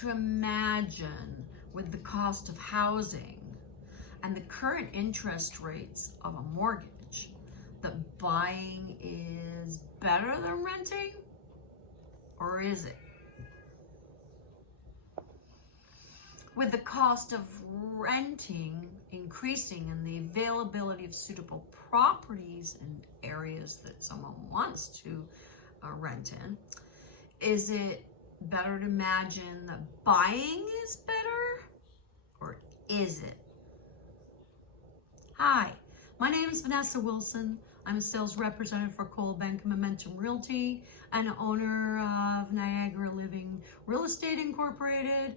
to imagine with the cost of housing and the current interest rates of a mortgage that buying is better than renting? Or is it? With the cost of renting increasing and the availability of suitable properties in areas that someone wants to rent in, is it better to imagine that buying is better, or is it? Hi, my name is Vanessa Wilson. I'm a sales representative for Coal Bank Momentum Realty and owner of Niagara Living Real Estate Incorporated.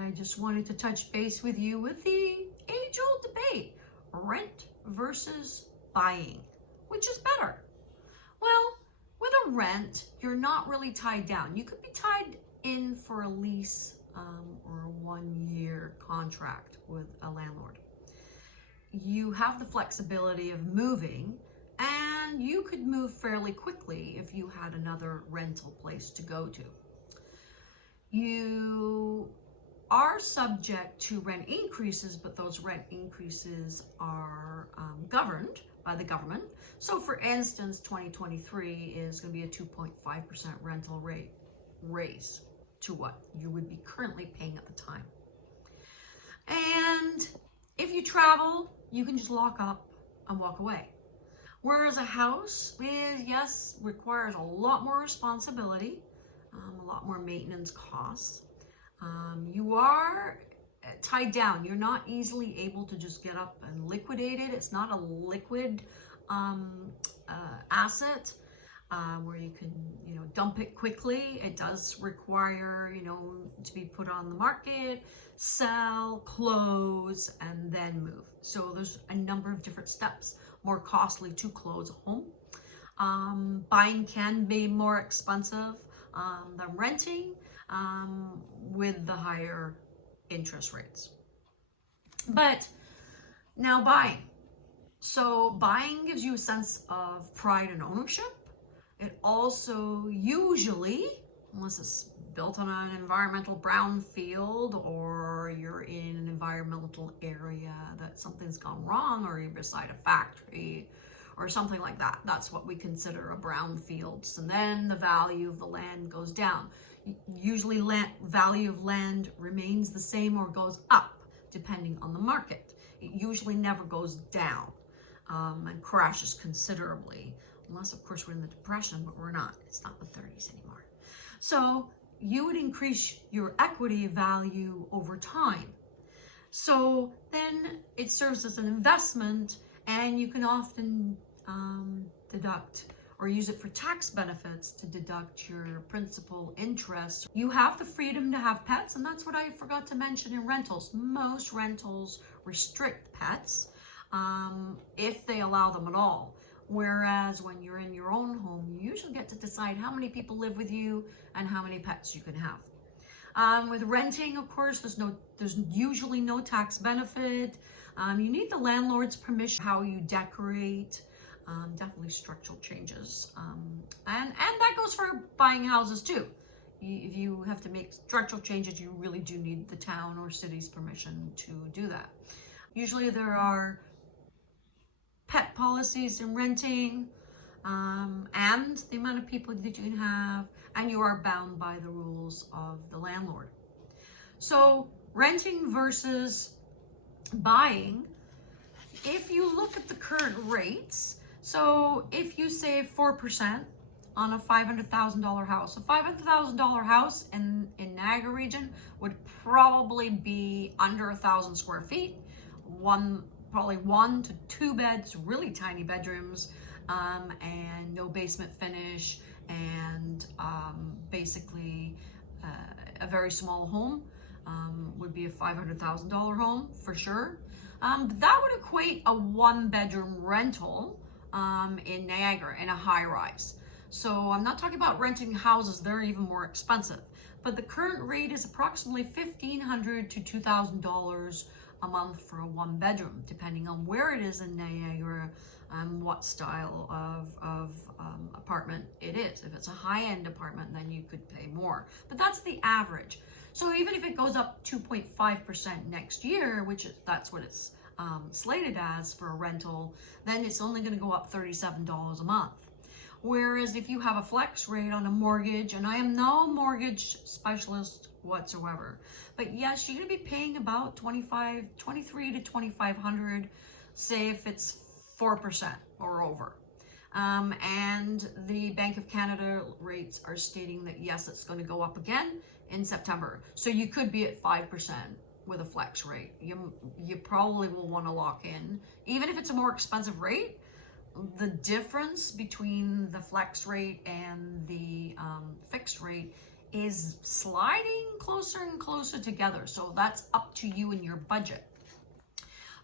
I just wanted to touch base with you with the age-old debate, rent versus buying. Which is better? Well, with a rent, you're not really tied down. You could be tied in for a lease or a 1-year contract with a landlord. You have the flexibility of moving, and you could move fairly quickly if you had another rental place to go to. You are subject to rent increases, but those rent increases are governed by the government. So for instance, 2023 is going to be a 2.5% rental rate raise to what you would be currently paying at the time. And if you travel, you can just lock up and walk away. Whereas a house yes, requires a lot more responsibility, a lot more maintenance costs. You are tied down. You're not easily able to just get up and liquidate it. It's not a liquid asset where you can, dump it quickly. It does require, to be put on the market, sell, close, and then move. So there's a number of different steps, more costly to close a home. Buying can be more expensive than renting with the higher interest rates. But now buying. So buying gives you a sense of pride and ownership. It also usually, unless it's built on an environmental brownfield or you're in an environmental area that something's gone wrong, or you're beside a factory or something like that, that's what we consider a brownfield. So then the value of the land goes down. Usually value of land remains the same or goes up depending on the market. It usually never goes down and crashes considerably, unless of course we're in the Depression, but we're not. It's not the 30s anymore. So you would increase your equity value over time. So then it serves as an investment, and you can often deduct or use it for tax benefits to deduct your principal interest. You have the freedom to have pets, and that's what I forgot to mention in rentals. Most rentals restrict pets if they allow them at all. Whereas when you're in your own home, you usually get to decide how many people live with you and how many pets you can have. With renting, of course, there's usually no tax benefit. You need the landlord's permission, how you decorate, definitely structural changes. And that goes for buying houses too. If you have to make structural changes, you really do need the town or city's permission to do that. Usually there are pet policies in renting, and the amount of people that you can have, and you are bound by the rules of the landlord. So renting versus buying, if you look at the current rates, so if you save 4% on a $500,000 house, a $500,000 house in Niagara Region would probably be under 1,000 square feet, probably 1 to 2 beds, really tiny bedrooms, and no basement finish, and basically a very small home would be a $500,000 home for sure. But that would equate a 1-bedroom rental in Niagara in a high rise. So I'm not talking about renting houses, they're even more expensive. But the current rate is approximately $1,500 to $2,000 a month for a 1-bedroom, depending on where it is in Niagara and what style of apartment it is. If it's a high-end apartment, then you could pay more, but that's the average. So even if it goes up 2.5% next year, that's what it's slated as for a rental, then it's only going to go up $37 a month. Whereas if you have a flex rate on a mortgage, and I am no mortgage specialist whatsoever, but yes, you're going to be paying about $23 to $2,500, say if it's 4% or over. And the Bank of Canada rates are stating that yes, it's going to go up again in September. So you could be at 5% with a flex rate. You probably will want to lock in, even if it's a more expensive rate. The difference between the flex rate and the fixed rate is sliding closer and closer together. So that's up to you and your budget.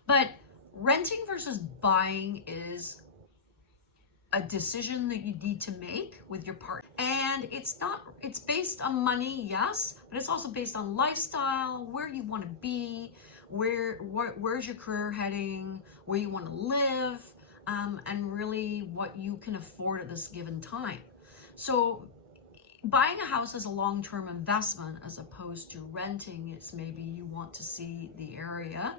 But renting versus buying is a decision that you need to make with your partner. And it's based on money, yes, but it's also based on lifestyle, where you want to be, where's your career heading, where you want to live, and really what you can afford at this given time. So buying a house is a long-term investment as opposed to renting. It's maybe you want to see the area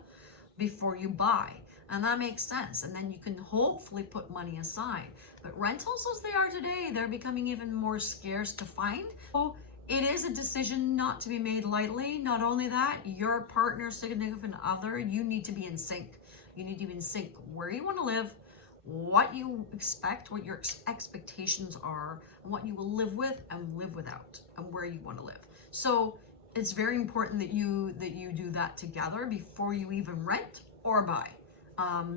before you buy, and that makes sense, and then you can hopefully put money aside. But rentals as they are today, they're becoming even more scarce to find. So it is a decision not to be made lightly. Not only that, your partner, significant other, you need to be in sync. You need to be in sync where you want to live, what you expect, what your expectations are, and what you will live with and live without, and where you want to live. So it's very important that you do that together before you even rent or buy,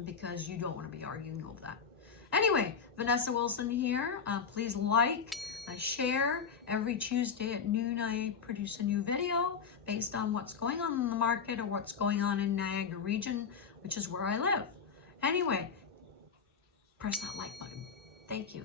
because you don't want to be arguing over that. Anyway, Vanessa Wilson here. Please like, share. Every Tuesday at noon, I produce a new video based on what's going on in the market or what's going on in Niagara Region, which is where I live. Anyway, press that like button. Thank you.